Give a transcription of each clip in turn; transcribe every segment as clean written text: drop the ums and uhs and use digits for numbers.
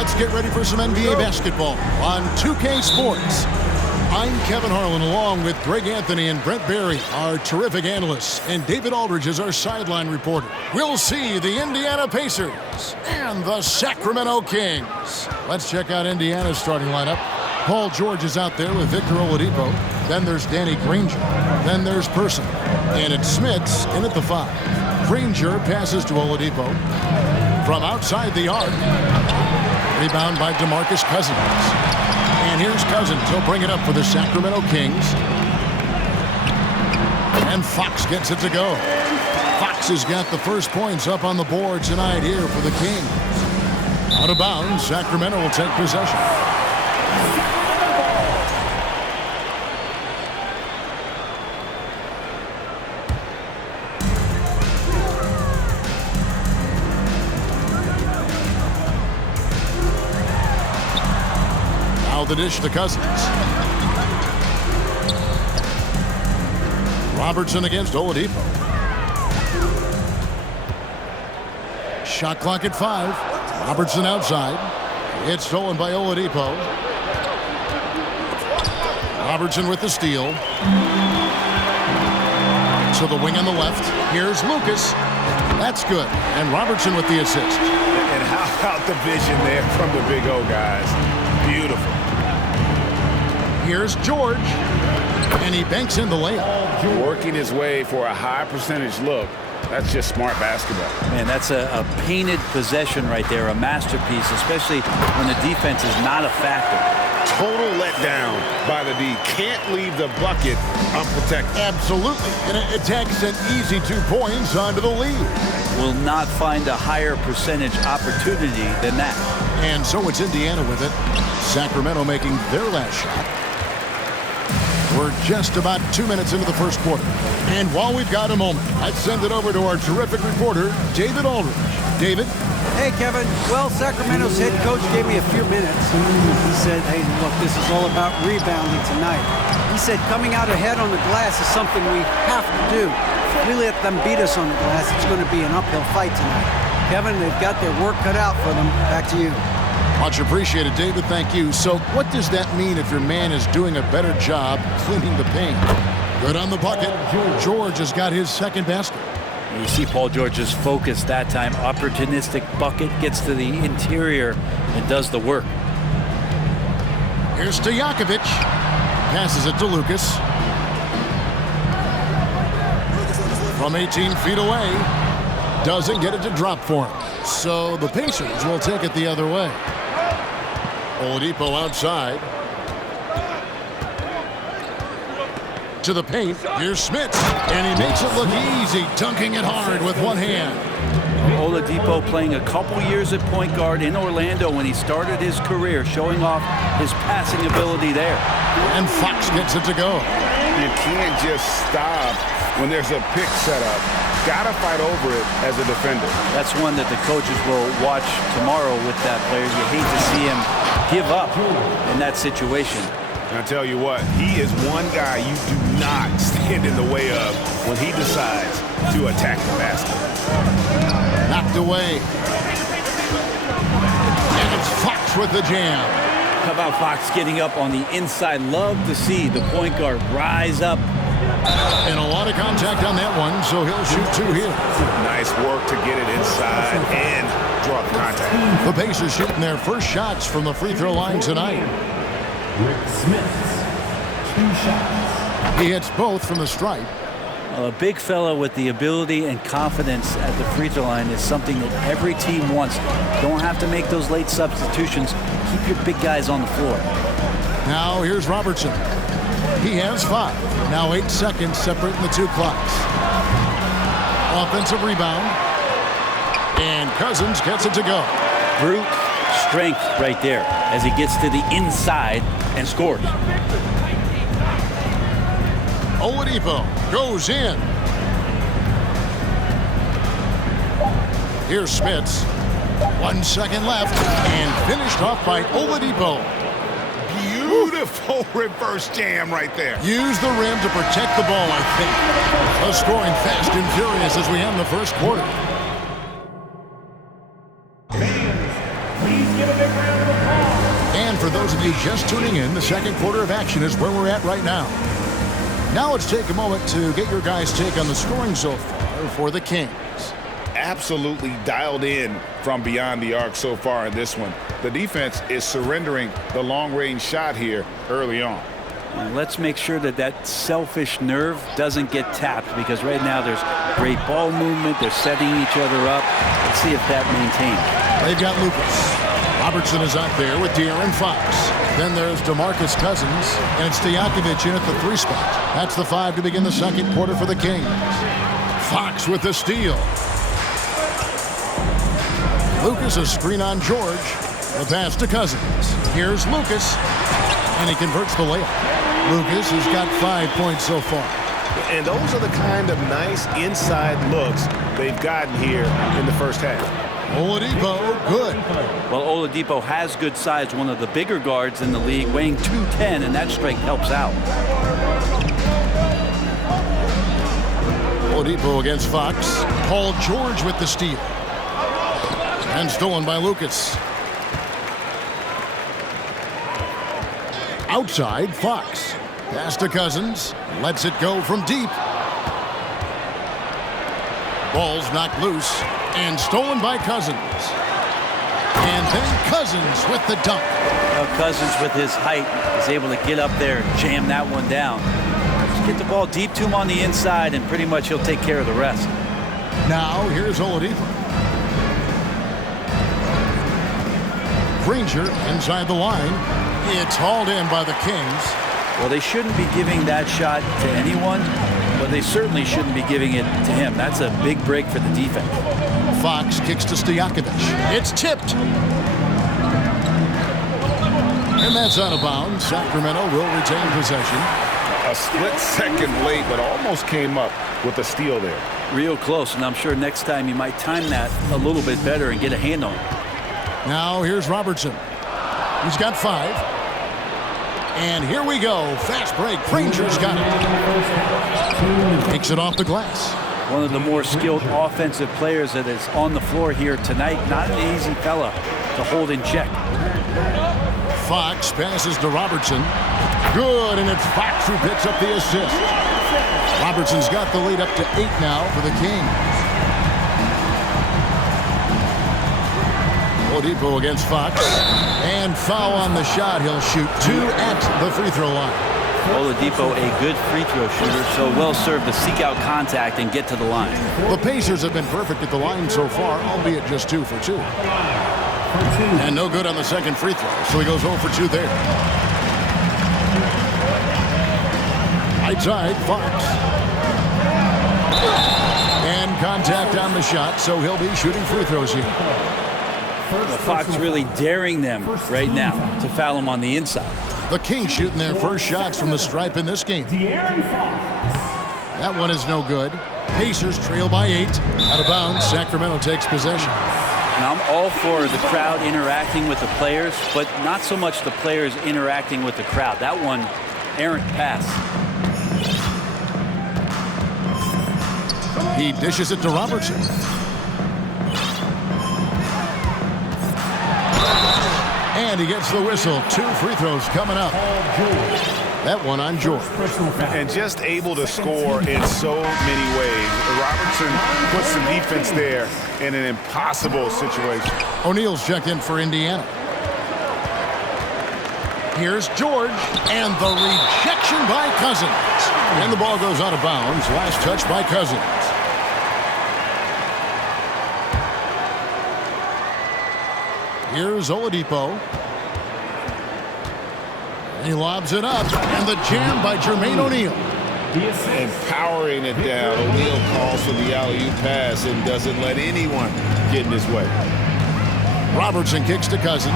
let's get ready for some NBA basketball on 2K Sports. I'm Kevin Harlan, along with Greg Anthony and Brent Barry, our terrific analysts, and David Aldridge is our sideline reporter. We'll see the Indiana Pacers and the Sacramento Kings. Let's check out Indiana's starting lineup. Paul George is out there with Victor Oladipo. Then there's Danny Granger. Then there's Person. And it's Smits in at the 5. Granger passes to Oladipo from outside the arc. Rebound by DeMarcus Cousins. And here's Cousins. He'll bring it up for the Sacramento Kings. And Fox gets it to go. Fox has got the first points up on the board tonight here for the Kings. Out of bounds, Sacramento will take possession. The dish to Cousins. Robertson against Oladipo. Shot clock at 5. Robertson outside. It's stolen by Oladipo. Robertson with the steal. To the wing on the left. Here's Lucas. That's good. And Robertson with the assist. And how about the vision there from the big O guys? Beautiful. Here's George, and he banks in the layup. Working his way for a high percentage look. That's just smart basketball. Man, that's a painted possession right there, a masterpiece, especially when the defense is not a factor. Total letdown by the D. Can't leave the bucket unprotected. Absolutely, and it takes an easy 2 points onto the lead. Will not find a higher percentage opportunity than that. And so it's Indiana with it. Sacramento making their last shot. We're just about 2 minutes into the first quarter. And while we've got a moment, let's send it over to our terrific reporter, David Aldridge. David? Hey, Kevin. Well, Sacramento's head coach gave me a few minutes. He said, hey, look, this is all about rebounding tonight. He said coming out ahead on the glass is something we have to do. If we let them beat us on the glass, it's going to be an uphill fight tonight. Kevin, they've got their work cut out for them. Back to you. Much appreciated, David. Thank you. So what does that mean if your man is doing a better job cleaning the paint? Good on the bucket. George has got his second basket. You see Paul George's focus that time. Opportunistic bucket, gets to the interior and does the work. Here's Stojakovic. Passes it to Lucas. From 18 feet away. Doesn't get it to drop for him. So the Pacers will take it the other way. Oladipo outside. To the paint. Here's Smits. And he makes it look easy, dunking it hard with one hand. Oladipo playing a couple years at point guard in Orlando when he started his career, showing off his passing ability there. And Fox gets it to go. You can't just stop when there's a pick set up. Gotta fight over it as a defender. That's one that the coaches will watch tomorrow with that player. You hate to see him give up in that situation. And I tell you what, he is one guy you do not stand in the way of when he decides to attack the basket. Knocked away. And it's Fox with the jam. How about Fox getting up on the inside? Love to see the point guard rise up. And a lot of contact on that one, so he'll shoot 2 here. Nice work to get it inside and draw the contact. The Pacers shooting their first shots from the free throw line tonight. Rick Smith, 2 shots. He hits both from the stripe. Well, a big fella with the ability and confidence at the free throw line is something that every team wants. Don't have to make those late substitutions. Keep your big guys on the floor. Now here's Robertson. He has 5. Now 8 seconds separating the 2 clocks. Offensive rebound. And Cousins gets it to go. Brute strength right there as he gets to the inside and scores. Oladipo goes in. Here's Smits. 1 second left and finished off by Oladipo. Beautiful reverse jam right there. Use the rim to protect the ball, I think. The scoring fast and furious as we end the first quarter. Fans, please give a big round for those of you just tuning in, the second quarter of action is where we're at right now. Now let's take a moment to get your guys' take on the scoring so far for the Kings. Absolutely dialed in from beyond the arc so far in this one. The defense is surrendering the long-range shot here early on. Let's make sure that that selfish nerve doesn't get tapped, because right now there's great ball movement. They're setting each other up. Let's see if that maintains. They've got Lucas. Robertson is out there with De'Aaron Fox. Then there's DeMarcus Cousins, and it's Stojakovic in at the 3 spot. That's the 5 to begin the second quarter for the Kings. Fox with the steal. Lucas a screen on George. The pass to Cousins. Here's Lucas, and he converts the layup. Lucas has got 5 points so far. And those are the kind of nice inside looks they've gotten here in the first half. Oladipo, good. Well, Oladipo has good size, one of the bigger guards in the league, weighing 210, and that strength helps out. Oladipo against Fox. Paul George with the steal. And stolen by Lucas. Outside, Fox. Pass to Cousins. Lets it go from deep. Ball's knocked loose. And stolen by Cousins. And then Cousins with the dunk. Cousins with his height is able to get up there and jam that one down. Just get the ball deep to him on the inside, and pretty much he'll take care of the rest. Now here's Oladipo. Granger inside the line. It's hauled in by the Kings. Well, they shouldn't be giving that shot to anyone, but they certainly shouldn't be giving it to him. That's a big break for the defense. Fox kicks to Stojakovic. It's tipped. And that's out of bounds. Sacramento will retain possession. A split second late, but almost came up with a steal there. Real close, and I'm sure next time he might time that a little bit better and get a hand on it. Now here's Robertson. He's got 5. And here we go. Fast break. Granger's got it. Takes it off the glass. One of the more skilled offensive players that is on the floor here tonight. Not an easy fella to hold in check. Fox passes to Robertson. Good, and it's Fox who picks up the assist. Robertson's got the lead up to 8 now for the Kings. Oladipo against Fox. And foul on the shot. He'll shoot 2 at the free throw line. Oladipo, a good free throw shooter, so well served to seek out contact and get to the line. The Pacers have been perfect at the line so far, albeit just 2 for 2. And no good on the second free throw, so he goes 0 for 2 there. Right side, Fox. And contact on the shot, so he'll be shooting free throws here. Fox really daring them right now to foul him on the inside. The Kings shooting their first shots from the stripe in this game. That one is no good. Pacers trail by 8. Out of bounds, Sacramento takes possession. And I'm all for the crowd interacting with the players, but not so much the players interacting with the crowd. That one, errant pass. He dishes it to Robertson. And he gets the whistle. 2 free throws coming up. That one on George. And just able to score in so many ways. Robertson puts the defense there in an impossible situation. O'Neal's checked in for Indiana. Here's George. And the rejection by Cousins. And the ball goes out of bounds. Last touch by Cousins. Here's Oladipo. He lobs it up, and the jam by Jermaine O'Neal. And powering it down, O'Neal calls for the alley-oop pass and doesn't let anyone get in his way. Robertson kicks to Cousins.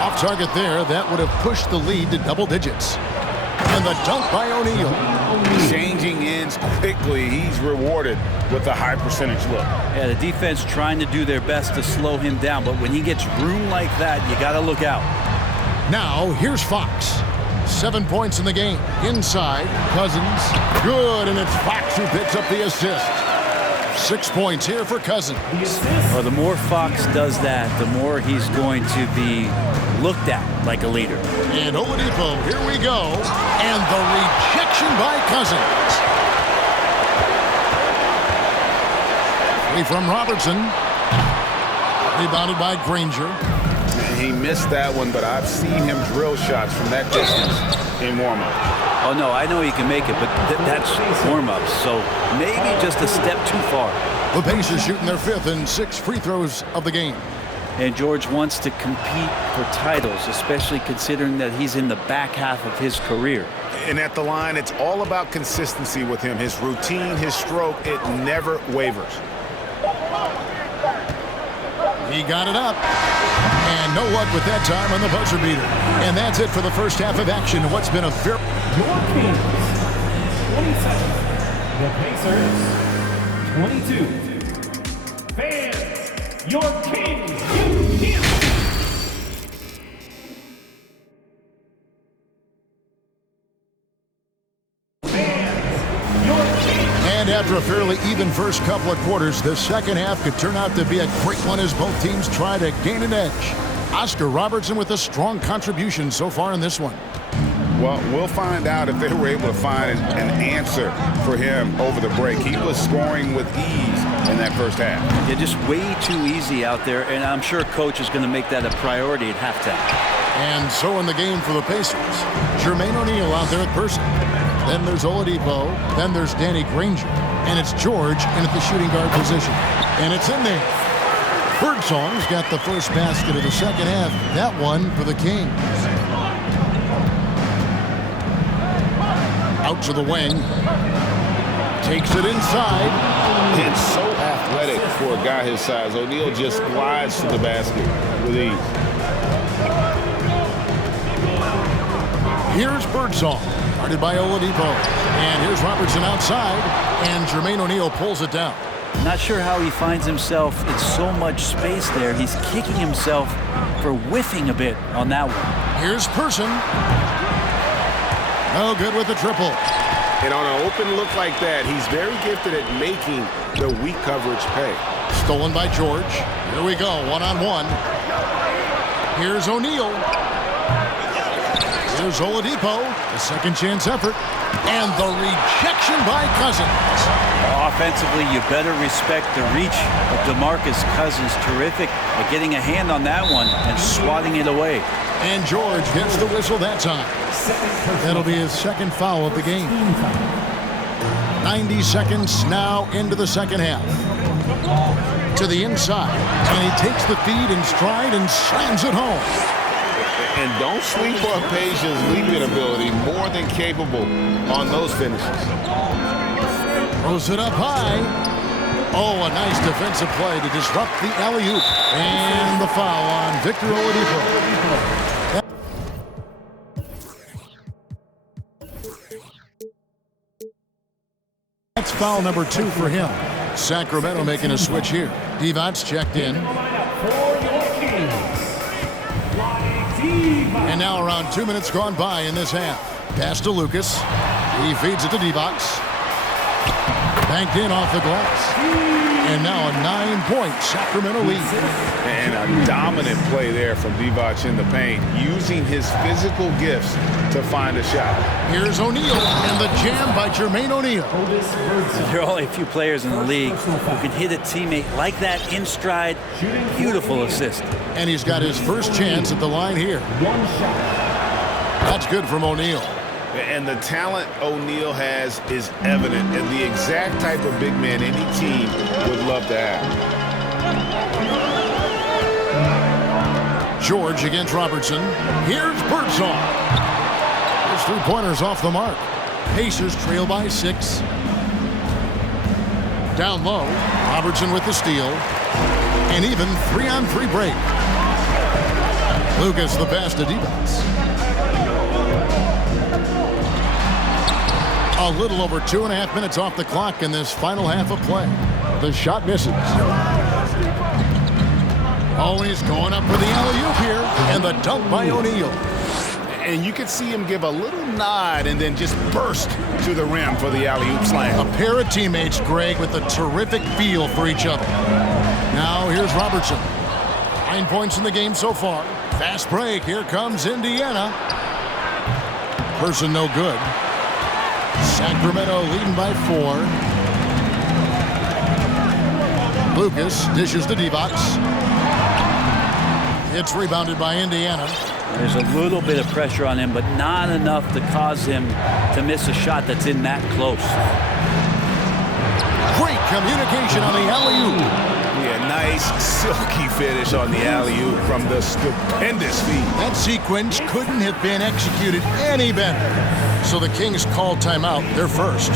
Off target there, that would have pushed the lead to double digits. And the dunk by O'Neal. Changing ends quickly, he's rewarded with a high percentage look. Yeah, the defense trying to do their best to slow him down, but when he gets room like that, you got to look out. Now, here's Fox. 7 points in the game. Inside, Cousins. Good, and it's Fox who picks up the assist. 6 points here for Cousins. Well, the more Fox does that, the more he's going to be looked at like a leader. And Oladipo, here we go. And the rejection by Cousins. Free from Robertson. Rebounded by Granger. And he missed that one, but I've seen him drill shots from that distance in warm-up. Oh, no, I know he can make it, but that's warm-up, so maybe just a step too far. The Pacers shooting their 5th and 6th free throws of the game. And George wants to compete for titles, especially considering that he's in the back half of his career. And at the line, it's all about consistency with him. His routine, his stroke, it never wavers. He got it up. And no luck with that time on the buzzer beater. And that's it for the first half of action. What's been a very... Your Kings, 27. The Pacers, 22. Fans, your Kings, you Kings. And after a fairly even first couple of quarters, the second half could turn out to be a great one as both teams try to gain an edge. Oscar Robertson with a strong contribution so far in this one. Well, we'll find out if they were able to find an answer for him over the break. He was scoring with ease in that first half. Yeah, just way too easy out there, and I'm sure Coach is going to make that a priority at halftime. And so in the game for the Pacers, Jermaine O'Neal out there at Person. Then there's Oladipo. Then there's Danny Granger. And it's George in at the shooting guard position. And it's in there. Birdsong's got the first basket of the second half. That one for the Kings. Out to the wing. Takes it inside. It's so athletic for a guy his size. O'Neal just glides to the basket with ease. Here's Birdsong, guarded by Oladipo. And here's Robertson outside, and Jermaine O'Neal pulls it down. Not sure how he finds himself in so much space there. He's kicking himself for whiffing a bit on that one. Here's Person. No good with the triple. And on an open look like that, he's very gifted at making the weak coverage pay. Stolen by George. Here we go, one-on-one. Here's O'Neal. Here's Oladipo, a second chance effort. And the rejection by Cousins. Offensively, you better respect the reach of DeMarcus Cousins. Terrific at getting a hand on that one and swatting it away. And George gets the whistle that time. That'll be his second foul of the game. 90 seconds now into the second half. To the inside. And he takes the feed in stride and slams it home. And don't sleep on Peja's leaping ability. More than capable on those finishes. Throws it up high. Oh, a nice defensive play to disrupt the alley-oop. And the foul on Victor Oladipo. That's foul number 2 for him. Sacramento making a switch here. Divac checked in. And now around 2 minutes gone by in this half. Pass to Lucas. He feeds it to Divac. Banked in off the glass. And now a 9-point Sacramento lead. And a dominant play there from Divac in the paint, using his physical gifts to find a shot. Here's O'Neal, and the jam by Jermaine O'Neal. There are only a few players in the league who can hit a teammate like that in stride. Beautiful assist. And he's got his first chance at the line here. That's good from O'Neal. And the talent O'Neal has is evident, and the exact type of big man any team would love to have. George against Robertson. Here's Birdsong. His three-pointers off the mark. Pacers trail by 6. Down low, Robertson with the steal. And even 3-on-3 break. Lucas the pass to Divac. A little over 2.5 minutes off the clock in this final half of play. The shot misses. Oh, he's going up for the alley-oop here. And the dunk by O'Neal. And you could see him give a little nod and then just burst to the rim for the alley-oop slam. A pair of teammates, Greg, with a terrific feel for each other. Now here's Robertson. 9 points in the game so far. Fast break. Here comes Indiana. Person no good. Sacramento leading by 4. Lucas dishes to Divac. It's rebounded by Indiana. There's a little bit of pressure on him, but not enough to cause him to miss a shot that's in that close. Great communication on the alley-oop. Yeah, nice silky finish on the alley-oop from the stupendous feed. That sequence couldn't have been executed any better. So the Kings call timeout. They're first.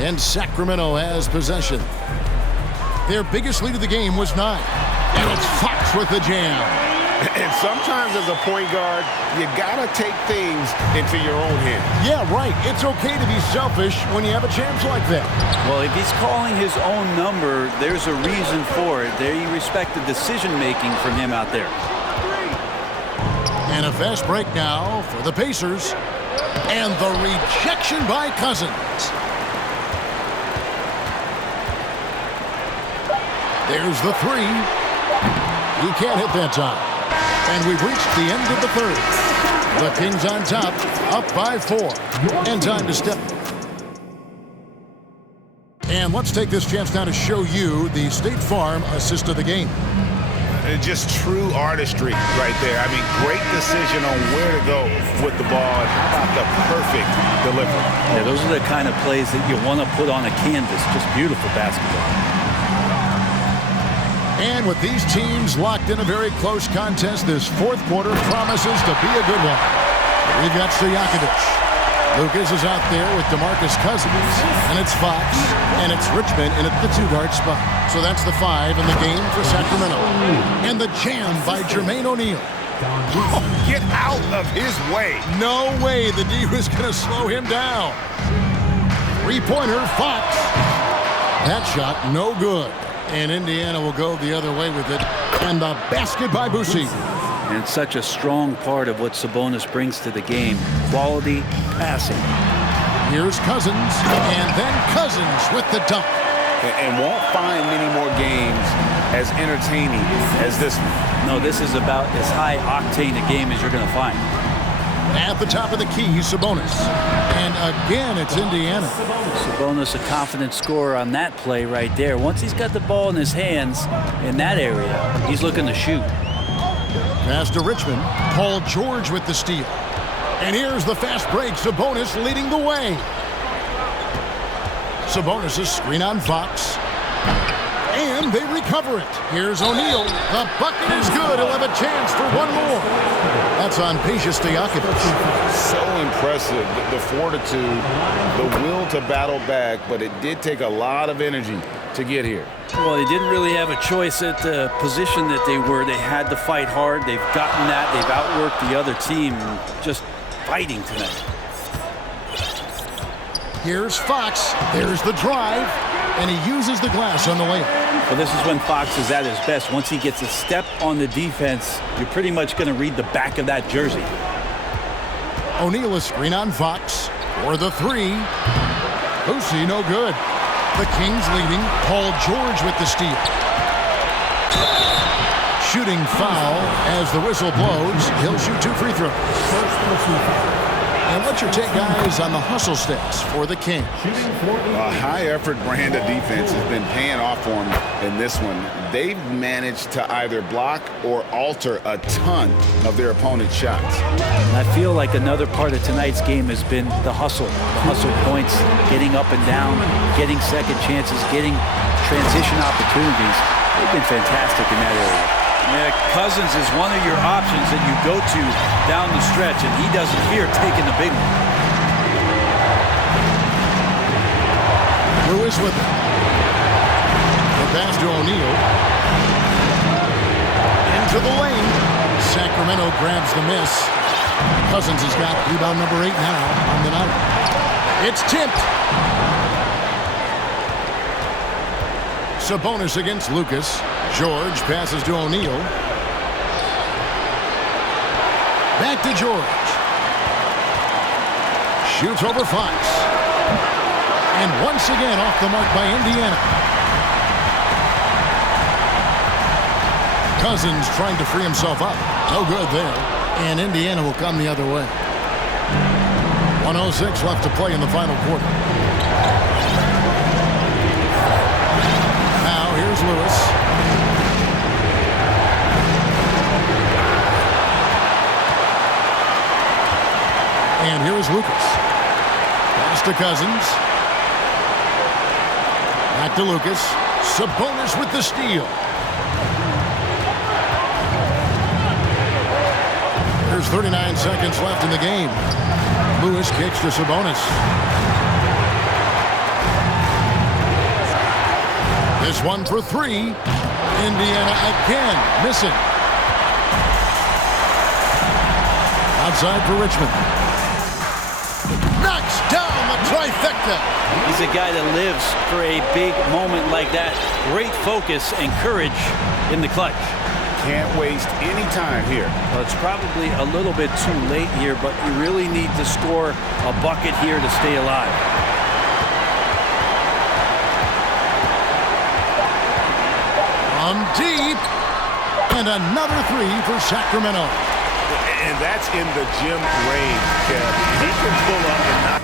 And Sacramento has possession. Their biggest lead of the game was 9. And it's Fox with the jam. And sometimes as a point guard, you gotta take things into your own hands. Yeah, right. It's okay to be selfish when you have a chance like that. Well, if he's calling his own number, there's a reason for it. They respect the decision-making from him out there. And a fast break now for the Pacers. And the rejection by Cousins. There's the 3. He can't hit that time. And we've reached the end of the third. The Kings on top, up by 4. And time to step. And let's take this chance now to show you the State Farm assist of the game. Just true artistry right there. I mean, great decision on where to go with the ball. And how about the perfect delivery? Yeah, those are the kind of plays that you want to put on a canvas. Just beautiful basketball. And with these teams locked in a very close contest, this fourth quarter promises to be a good one. We've got Stojakovic. Lucas is out there with DeMarcus Cousins, and it's Fox, and it's Richmond in at the 2-guard spot. So that's the 5 in the game for Sacramento. And the jam by Jermaine O'Neal. Oh, get out of his way. No way the D was going to slow him down. 3-pointer, Fox. That shot, no good. And Indiana will go the other way with it. And the basket by Boucy. And it's such a strong part of what Sabonis brings to the game. Quality passing. Here's Cousins. And then Cousins with the dunk. And won't find many more games as entertaining as this one. No, this is about as high-octane a game as you're going to find. At the top of the key, Sabonis. And again, it's Indiana. Sabonis, a confident scorer on that play right there. Once he's got the ball in his hands in that area, he's looking to shoot. Pass to Richmond. Paul George with the steal. And here's the fast break. Sabonis leading the way. Sabonis' screen on Fox. And they recover it. Here's O'Neal. The bucket is good. He'll have a chance for one more. That's on Peja Stojakovic. So impressive. The fortitude, the will to battle back, but it did take a lot of energy to get here. Well, they didn't really have a choice at the position that they were. They had to fight hard. They've gotten that. They've outworked the other team. Just fighting tonight. Here's Fox. There's the drive. And he uses the glass on the layup. Well, this is when Fox is at his best. Once he gets a step on the defense, you're pretty much going to read the back of that jersey. O'Neal a screen on Fox for the 3. Boucy no good. The Kings leading. Paul George with the steal. Shooting foul as the whistle blows. He'll shoot 2 free throws. And what's your take, guys, on the hustle stats for the Kings? A high-effort brand of defense has been paying off for them in this one. They've managed to either block or alter a ton of their opponent's shots. And I feel like another part of tonight's game has been the hustle. The hustle points, getting up and down, getting second chances, getting transition opportunities. They've been fantastic in that area. Yeah, Cousins is one of your options that you go to down the stretch, and he doesn't fear taking the big one. Lewis with it. The pass to O'Neal. Into the lane. Sacramento grabs the miss. Cousins has got rebound number 8 now on the night. It's tipped. Sabonis against Lucas. George passes to O'Neal. Back to George. Shoots over Fox. And once again off the mark by Indiana. Cousins trying to free himself up. No good there. And Indiana will come the other way. 1:06 left to play in the final quarter. Now here's Lewis. And here is Lucas. Pass to Cousins. Back to Lucas. Sabonis with the steal. There's 39 seconds left in the game. Lewis kicks to Sabonis. This one for 3. Indiana again missing. Outside for Richmond. Knocks down the trifecta. He's a guy that lives for a big moment like that. Great focus and courage in the clutch. Can't waste any time here. Well, it's probably a little bit too late here, but you really need to score a bucket here to stay alive. From deep. And another 3 for Sacramento. And that's in the gym range, Kev. He can pull up and knock